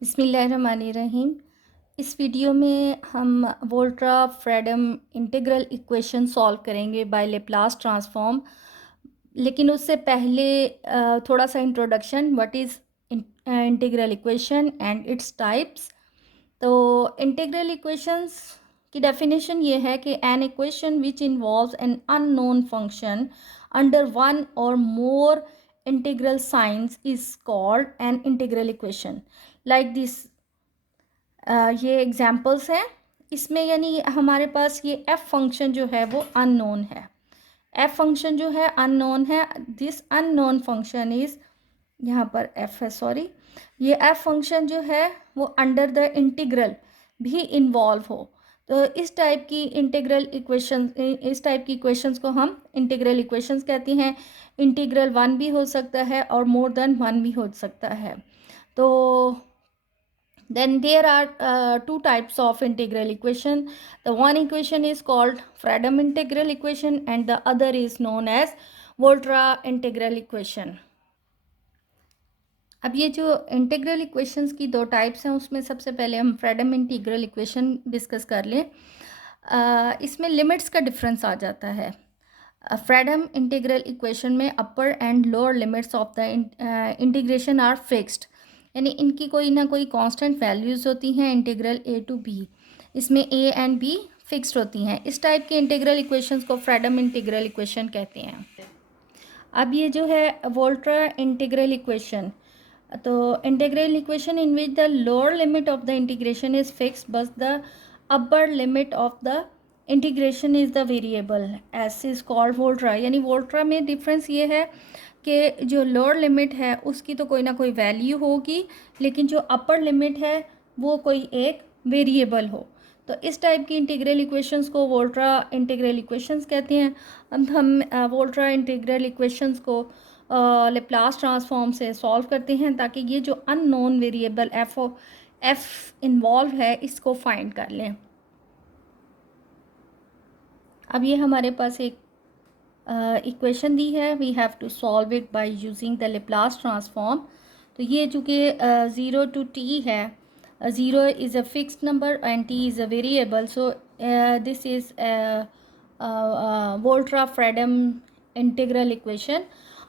बिस्मिल्लाहिर्रहमानिर्रहीम। इस वीडियो में हम Volterra Fredholm integral equation solve करेंगे बाय लेप्लास ट्रांसफॉर्म। लेकिन उससे पहले थोड़ा सा introduction, what is integral equation and its types. तो इंटीग्रल इक्वेशंस की डेफिनेशन ये है कि an equation which involves an unknown function under one और more integral signs is called an integral equation. Like this, ये एग्जांपल्स हैं इसमें, यानी हमारे पास ये एफ फंक्शन जो है वो अननोन है। एफ फंक्शन जो है अननोन है। दिस अननोन फंक्शन इज, यहाँ पर एफ है, सॉरी, ये एफ फंक्शन जो है वो अंडर द इंटीग्रल भी इन्वॉल्व हो। तो इस टाइप की इंटीग्रल इक्वेशन, इस टाइप की इक्वेशंस को हम इंटीग्रल इक्वेशंस कहते हैं। इंटीग्रल वन भी हो सकता है और मोर देन वन भी हो सकता है। तो then there are two types of integral equation. The one equation is called Fredholm integral equation and the other is known as Volterra integral equation. अब ये जो इंटीग्रल इक्वेशंस की दो टाइप्स हैं उसमें सबसे पहले हम फ्रेडम इंटीग्रल इक्वेशन डिस्कस कर लें। इसमें लिमिट्स का डिफरेंस आ जाता है। फ्रेडम इंटीग्रल इक्वेशन में upper and lower limits of the integration are fixed, यानी इनकी कोई ना कोई कांस्टेंट वैल्यूज़ होती हैं इंटीग्रल ए टू बी। इसमें ए एंड बी फिक्स्ड होती हैं। इस टाइप के इंटीग्रल इक्वेशंस को फ्रेडम इंटीग्रल इक्वेशन कहते हैं। अब ये जो है वोल्ट्रा इंटीग्रल इक्वेशन, तो integral equation in which the lower limit of the integration is fix बस the upper limit of the integration is the variable S is called Volterra. यानी वोल्ट्रा में डिफरेंस ये है कि जो लोअर लिमिट है उसकी तो कोई ना कोई वैल्यू होगी, लेकिन जो अपर लिमिट है वो कोई एक वेरिएबल हो। तो इस टाइप की इंटीग्रल इक्वेशंस को वोल्ट्रा इंटीग्रल इक्वेशंस कहते हैं। अब हम वोल्ट्रा इंटीग्रल इक्वेशंस को लेप्लास ट्रांसफॉर्म से सॉल्व करते हैं ताकि ये जो अननोन वेरिएबल एफ इन्वॉल्व है इसको फाइंड कर लें। अब ये हमारे पास एक इक्वेशन दी है, we have to solve it by using the Laplace transform. तो ये चूँकि 0 to t है, 0 is a fixed number and t is a variable, so this is Volterra Fredholm integral equation.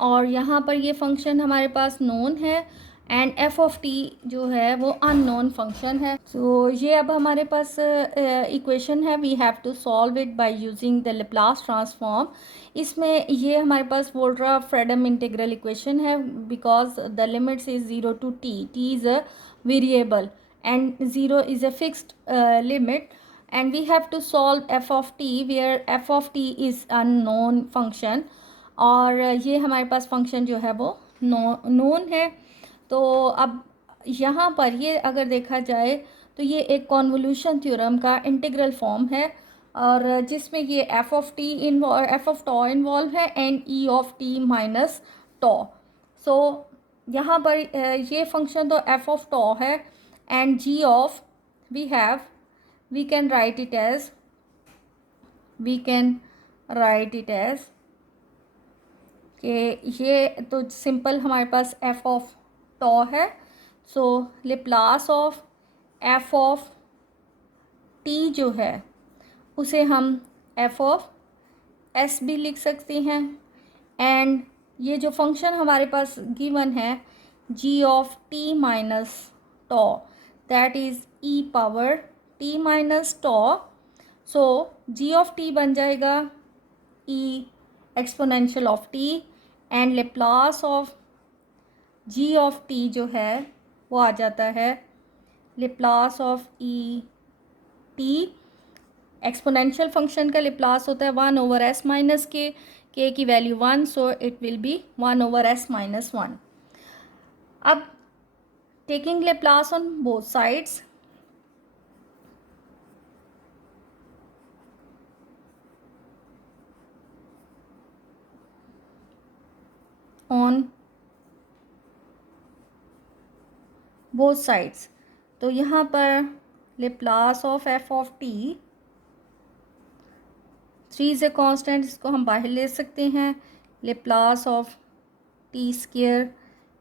और यहाँ पर ये फंक्शन हमारे पास नोन है एंड एफ ऑफ टी जो है वो अननोन फंक्शन है। सो ये अब हमारे पास इक्वेशन है, we have to solve it by using the Laplace transform. इसमें ये हमारे पास वोल्ट्रा फ्रेडम इंटीग्रल इक्वेशन है because the limits is 0 to t, t is a variable and 0 is a fixed limit, and we have to solve f of t where f of t is unknown function और ये हमारे पास function जो है वो known है। तो अब यहाँ पर ये अगर देखा जाए तो ये एक कॉन्वोल्यूशन थ्योरम का इंटीग्रल फॉर्म है और जिसमें ये एफ ऑफ टॉ इन्वॉल्व है and E of T minus tau. So यहाँ पर ये फंक्शन तो एफ ऑफ टॉ है and G of we can write it as कि ये तो सिंपल हमारे पास एफ ऑफ टॉ है। So Laplace of F of T जो है उसे हम एफ ऑफ एस भी लिख सकते हैं। एंड ये जो फंक्शन हमारे पास गिवन है G of T minus tau, that is E power T minus tau. So G of T बन जाएगा E exponential of T and Laplace of G of T जो है वो आ जाता है Laplace of E T. Exponential function का Laplace होता है 1/s माइनस के की value 1, so it will be 1/s minus 1। अब taking Laplace on both sides, on both sides, तो यहाँ पर Laplace of F of T, 3 is a constant, इसको हम बाहर ले सकते हैं, Laplace of T square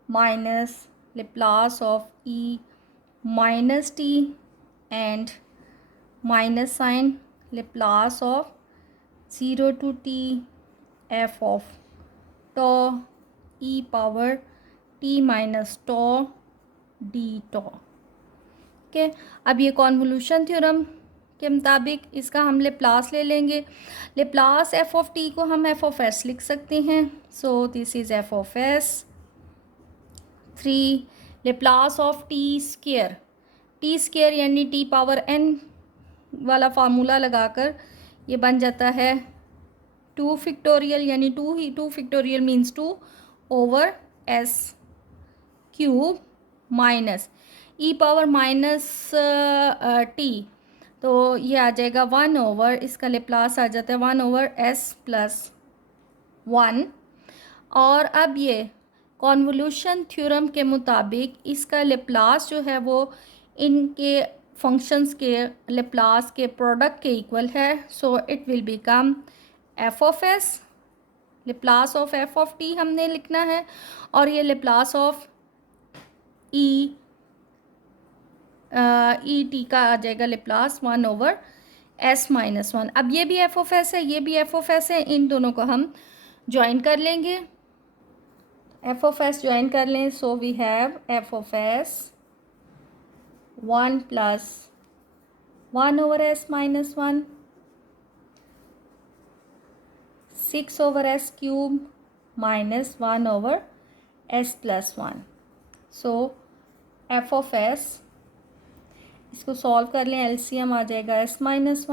minus Laplace of E minus t and minus sign Laplace of 0 to t f of tau e power t minus tau d tau। Okay, अब ये convolution theorem के मुताबिक इसका हम लेप्लास ले लेंगे। Laplace F of T को हम एफ ऑफ एस लिख सकते हैं। So this is F of S 3 Laplace of T square यानी टी पावर एन वाला फार्मूला लगाकर ये बन जाता है 2 फैक्टोरियल यानी 2 factorial means 2 over S cube minus E power minus T, तो ये आ जाएगा 1 ओवर, इसका लेप्लास आ जाता है 1 ओवर एस प्लस 1। और अब ये कॉन्वोल्यूशन थ्योरम के मुताबिक इसका लेप्लास जो है वो इनके फंक्शंस के लेप्लास के प्रोडक्ट के इक्वल है। सो it will become F of S, Laplace of F of T हमने लिखना है, और ये लेप्लास ऑफ ई टी का आ जाएगा लेप्लास 1 ओवर एस माइनस 1। अब ये भी एफ ऑफ एस है, ये भी एफ ऑफ एस है, इन दोनों को हम ज्वाइन कर लेंगे, एफ ऑफ एस ज्वाइन कर लें। So we have F of S 1 plus 1 over S minus 1 6 over S cube minus 1 over S plus 1। So F of S, इसको सॉल्व कर लें, एलसीएम आ जाएगा S minus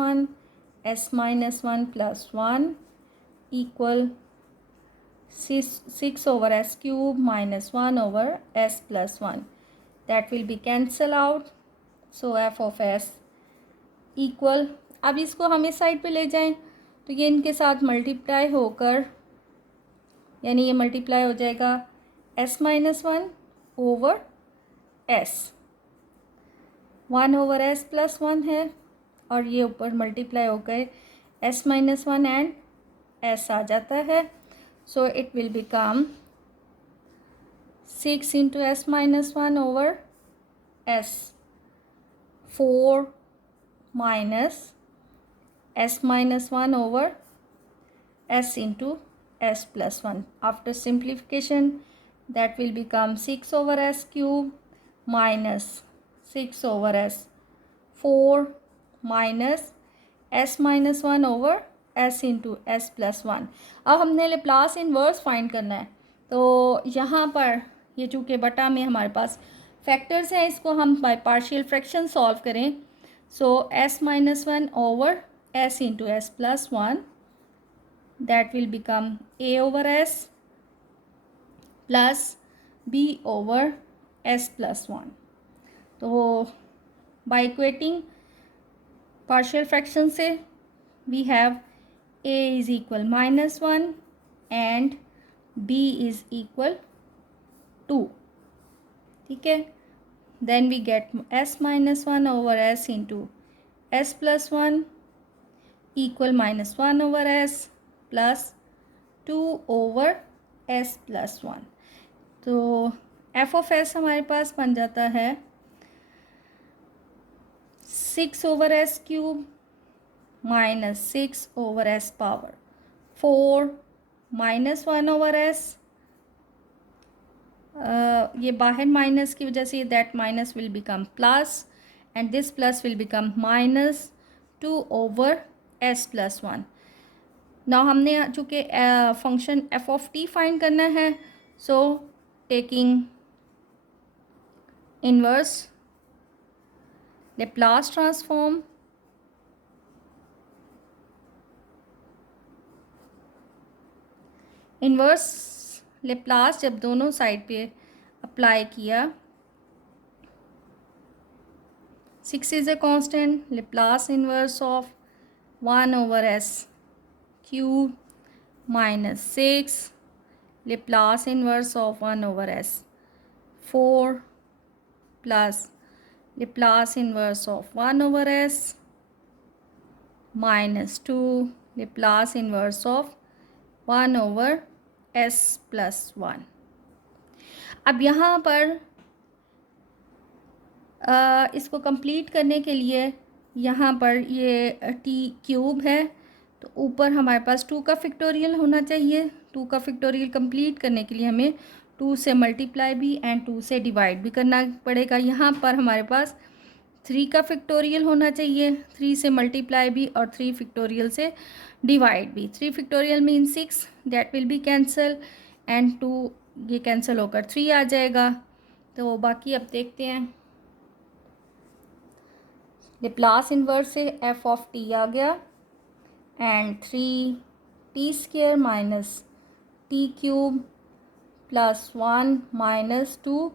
1 plus 1 equal 6 over S cube minus 1 over S plus 1, that will be cancel out. So F of S equal, अब इसको हम इस side पे ले जाएं तो ये इनके साथ मल्टीप्लाई होकर, यानी ये मल्टीप्लाई हो जाएगा S minus 1 over S, 1 over S plus 1 है, और ये ऊपर मल्टीप्लाई होकर एस माइनस 1 एंड एस आ जाता है। सो it will become 6 into S minus 1 over S 4 minus S minus 1 over S into S plus 1। After simplification that will become 6 over s cube minus 6 over s 4 minus s minus 1 over s into s plus 1। अब हमने Laplace inverse find करना है, तो यहाँ पर ये चूँकि बटा में हमारे पास फैक्टर्स हैं, इसको हम बाय पार्शियल फ्रैक्शन सॉल्व करें। सो s minus 1 over s into s plus 1, that will become a over s plus b over s plus 1। तो बाय इक्वेटिंग पार्शियल फ्रैक्शन से we have a is equal minus 1 and b is equal 2, ठीक है। Then we get s minus 1 over s into s plus 1 equal minus 1 over s plus 2 over s plus 1। तो F of S हमारे पास बन जाता है 6 over S cube minus 6 over S power 4 minus 1 over S, ये बाहर minus की वजह say that minus will become plus and this plus will become minus 2 over S plus 1। ना हमने चूँकि function F of T find करना है, सो taking inverse Laplace transform, inverse Laplace जब दोनों साइड पे अप्लाई किया, 6 is a constant, Laplace inverse of 1 over s cube minus 6 Laplace inverse of 1 over s 4 plus Laplace inverse of 1 over s minus 2 Laplace inverse of 1 over s plus 1। अब यहाँ पर इसको complete करने के लिए यहाँ पर ये टी क्यूब है, तो ऊपर हमारे पास 2 का फैक्टोरियल होना चाहिए। 2 का फैक्टोरियल कंप्लीट करने के लिए हमें 2 से मल्टीप्लाई भी एंड 2 से डिवाइड भी करना पड़ेगा। यहाँ पर हमारे पास 3 का फैक्टोरियल होना चाहिए, 3 से मल्टीप्लाई भी और 3 फैक्टोरियल से डिवाइड भी। 3 factorial mean 6, that will be cancel and 2 ये कैंसिल होकर 3 आ जाएगा। तो बाकी अब देखते हैं। लेप्लास इन्वर्स से एफ ऑफ टी आ गया and 3t² minus T cube plus 1 minus 2,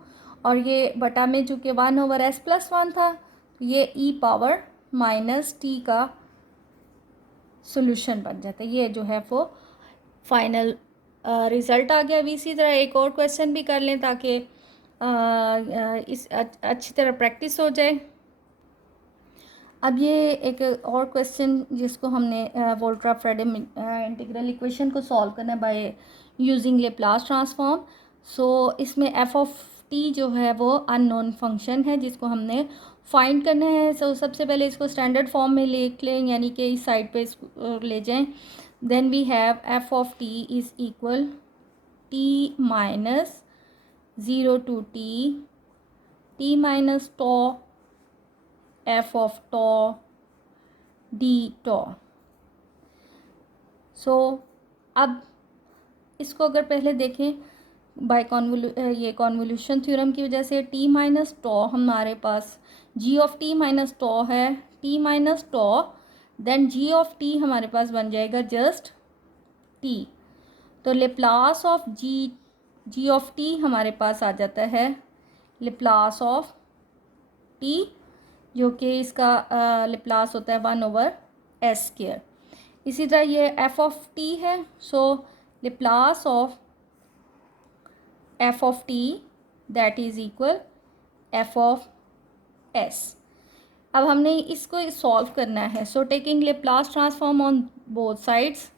और ये बटा में चूँकि 1/s+1 था, तो ये e पावर माइनस टी का सोल्यूशन बन जाता है। ये जो है वो फाइनल रिज़ल्ट आ गया। अभी इसी तरह एक और क्वेश्चन भी कर लें ताकि इस अच्छी तरह प्रैक्टिस हो जाए। अब ये एक और क्वेश्चन जिसको हमने वोल्ट्रा-फ्रेडम इंटीग्रल इक्वेशन को सॉल्व करना है बाय यूजिंग लेप्लास ट्रांसफॉर्म। सो इसमें एफ ऑफ टी जो है वो अननोन फंक्शन है जिसको हमने फाइंड करना है। सो सबसे पहले इसको स्टैंडर्ड फॉर्म में लिख लें, यानी कि इस साइड पे इसको ले जाएं। Then we have F of T is equal T minus 0 to t minus tau F of tau D tau. So अब इसको अगर पहले देखें बाय ये कॉन्वोल्यूशन थ्योरम की वजह से t माइनस टॉ हमारे पास g of t minus tau है, t minus tau, then g of t हमारे पास बन जाएगा जस्ट t। तो Laplace of g of t हमारे पास आ जाता है लेप्लास ऑफ t, जो कि इसका लेप्लास होता है 1/s²। इसी तरह ये एफ ऑफ टी है, so Laplace of F of T that is equal F of S. अब हमने इसको सॉल्व करना है। So taking Laplace transform on both sides,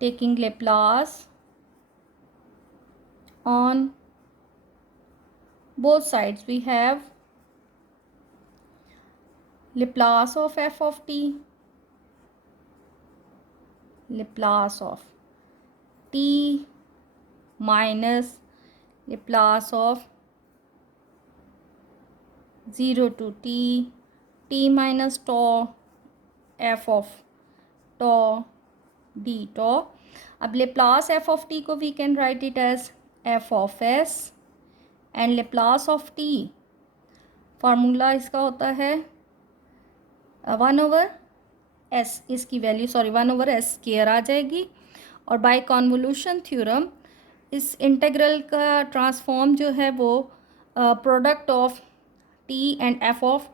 taking Laplace on both sides, we have Laplace of f of t, Laplace of t minus Laplace of 0 to t minus tau f of tau d tau. अब Laplace F of T को we can write it as F of S and Laplace of T formula इसका होता है 1/s, इसकी value 1/s² आ जाएगी। और bye convolution theorem इस integral का ट्रांसफॉर्म जो है वो product of T and F of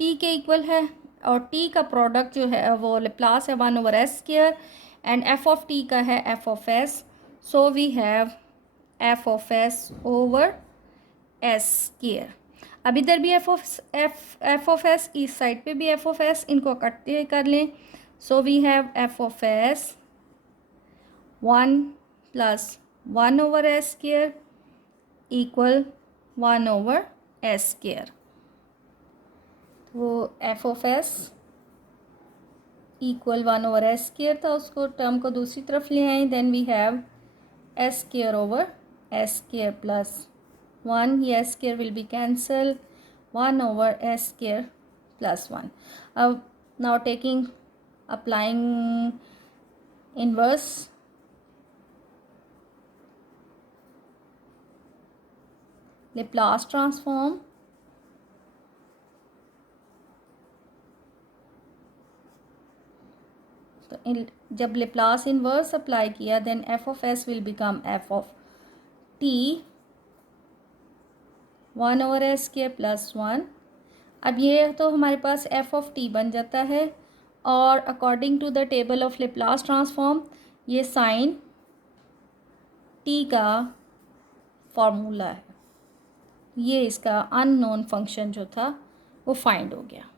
T के इक्वल है, और टी का प्रोडक्ट जो है वो लेप्लास है 1/s² and F of T का है F of S. So we have F of S over s²। अब इधर भी एफ ऑफ एस, इस साइड पे भी एफ ऑफ एस, इनको इकट्ठे कर लें। So we have F of S 1 + 1/s² equal 1/s²। तो F of S equal 1/s² था, उसको टर्म को दूसरी तरफ ले आए। Then we have s² over s² plus 1, ये s² will be cancel, 1/s² plus 1। अब now taking applying inverse, Laplace transform, तो जब लेप्लास इनवर्स अप्लाई किया then F of S will become F of T 1/s² plus 1। अब ये तो हमारे पास F of T बन जाता है, और according to the table of Laplace transform ये साइन टी का फॉर्मूला है। ये इसका अननोन फंक्शन जो था वो फाइंड हो गया।